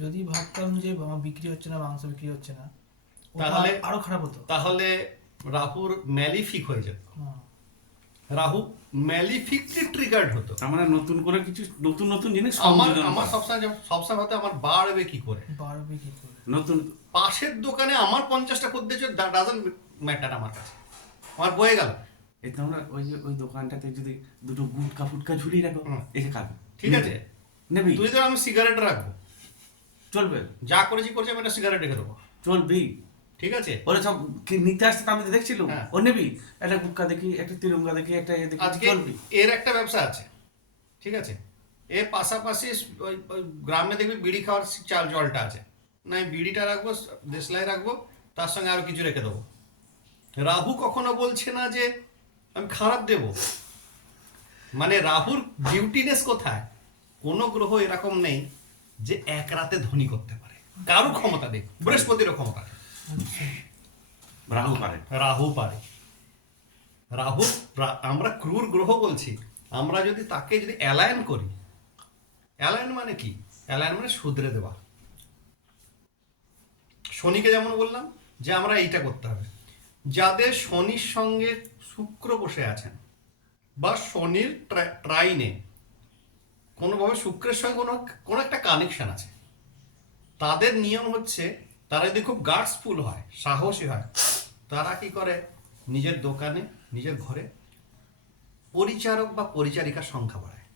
যদি ভাবতাম যে আমার বিক্রি হচ্ছে না, মাংস বিক্রি হচ্ছে না, তাহলে আরো খারাপ হতো। তাহলে রাহুর ম্যালিফিক হয়ে যেত। হ্যাঁ। রাহু ম্যালিফিকলি ট্রিগার্ড হতো। তার মানে নতুন করে কিছু নতুন নতুন জিনিস আমার সংযোজন আমার করা। সবসময় হতে আমার বাড়বে কি করে, বাড়বে কি করে? নতুন পাশের দোকানে আমার 50টা খদ্দের ডাজন্ট ম্যাটার আমার কাছে, আমার বয়ে গেল। এই তোমরা ওই যে ওই দোকানটাতে যদি দুটো গুটকা ফুটকা ঝুলিয়ে রাখো, হুম। এসে খাবে, ঠিক আছে, নেবি, তুই তো আমি সিগারেট রাখবো, চলবে, যা করেছি আমি একটা সিগারেট রেখে দেবো, চলবি। ঠিক আছে। ওরা সব নিতে আসতে আমি তো দেখছিলাম, হ্যাঁ। ও নেবি, একটা গুটকা দেখি, একটা তিরঙ্গা দেখি, একটা এ দেখি, আজকে চলবি। এর একটা ব্যবসা আছে, ঠিক আছে, এর পাশাপাশি ওই গ্রামে দেখবি বিড়ি খাওয়ার জলটা আছে না, আমি বিড়িটা রাখবো, দেশলাই রাখবো, তার সঙ্গে আরো কিছু রেখে দেবো। রাহু কখনো বলছে না যে আমি খারাপ দেব, মানে রাহুর বিউটিনেস কোথায়? কোনো গ্রহ এরকম নেই যে এক রাতে ধনী করতে পারে, কারো ক্ষমতা নেই, বৃহস্পতিরও ক্ষমতা নেই। রাহু পারে। রাহু পারে। রাহু আমরা ক্রূর গ্রহ বলছি, আমরা যদি তাকে যদি অ্যালাইন করি, অ্যালাইন মানে কি? অ্যালাইন মানে শুধরে দেওয়া। শনিকে যেমন বললাম যে আমরা এইটা করতে হবে, যাদের শনির সঙ্গে শুক্র বসে আছেন বা শনির ট্রাইনে কোনোভাবে শুক্রের সঙ্গে কোনো একটা কানেকশন আছে, তাদের নিয়ম হচ্ছে তারা যদি খুব গার্ডসফুল হয়, সাহসী হয়, তারা কি করে নিজের দোকানে নিজের ঘরে পরিচারক বা পরিচারিকার সংখ্যা বাড়ায়।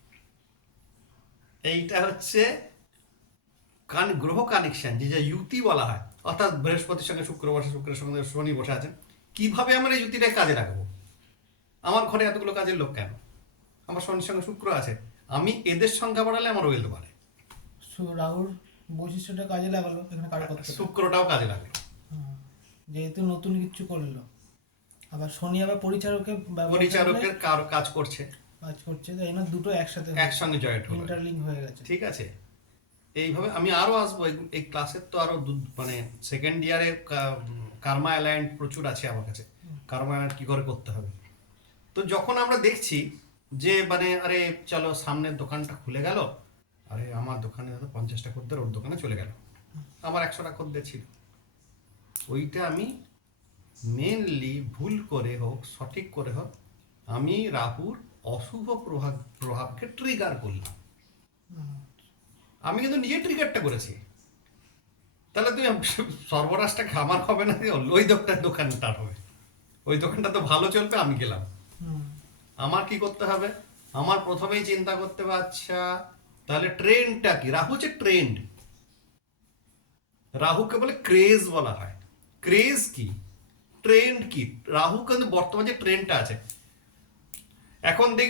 এইটা হচ্ছে গ্রহ কানেকশন, যে যুতি বলা হয়, অর্থাৎ বৃহস্পতির সঙ্গে শুক্র বসে, শুক্রের সঙ্গে শনি বসে আছেন, কিভাবে আমরা এই যুতিটাকে কাজে রাখবো? আমার ঘরে এতগুলো কাজের লোক কেন? আমার শনির সঙ্গে শুক্র আছে, আমি এদের সংখ্যা বাড়ালে আমার ওয়েলথ বাড়ে। রাহুর বৈশিষ্ট্যটা কাজে লাগালো, এখানে কাজ করতে হবে। শুক্রটাও কাজে লাগে, যেহেতু নতুন কিছু করলো। আবার শনি আবার পরিচারকের পরিচারকের কাজ করছে, কাজ করছে, তাই না? দুটো একসাথে একসঙ্গে জয়েন্ট হলো, ইন্টারলিঙ্ক হয়ে গেছে। ঠিক আছে। এইভাবে আমি আরো আসবো, এই ক্লাসের তো আরো মানে সেকেন্ড ইয়ারে কার্মা অ্যালায়েন্ট প্রচুর আছে আমার কাছে, কার্মা অ্যালায়েন্ট কি করে করতে হবে। তো যখন আমরা দেখছি যে মানে আরে চলো সামনের দোকানটা খুলে গেল, আরে আমার দোকানে হয়তো 50টা খদ্দের ওর দোকানে চলে গেল, আমার 100টা খদ্দের ছিল, ওইটা আমি মেনলি ভুল করে হোক সঠিক করে হোক আমি রাহুর অশুভ প্রভাবকে ট্রিগার করলাম, আমি কিন্তু নিজে ট্রিগারটা করেছি। তাহলে তুমি সর্বনাশটা আমার হবে না, ওই দোকানটা হবে, ওই দোকানটা তো ভালো চলবে, আমি গেলাম। আমার কি করতে হবে? আমার প্রথমেই চিন্তা করতে হবে, আচ্ছা তাহলে ট্রেন্ডটা কি? রাহু হচ্ছে ট্রেন্ড, রাহুকে বলে ক্রেজ বলা হয়। ক্রেজ কি, ট্রেন্ড কি? রাহু কিন্তু বর্তমানে যে ট্রেন্ডটা আছে এখন দেখ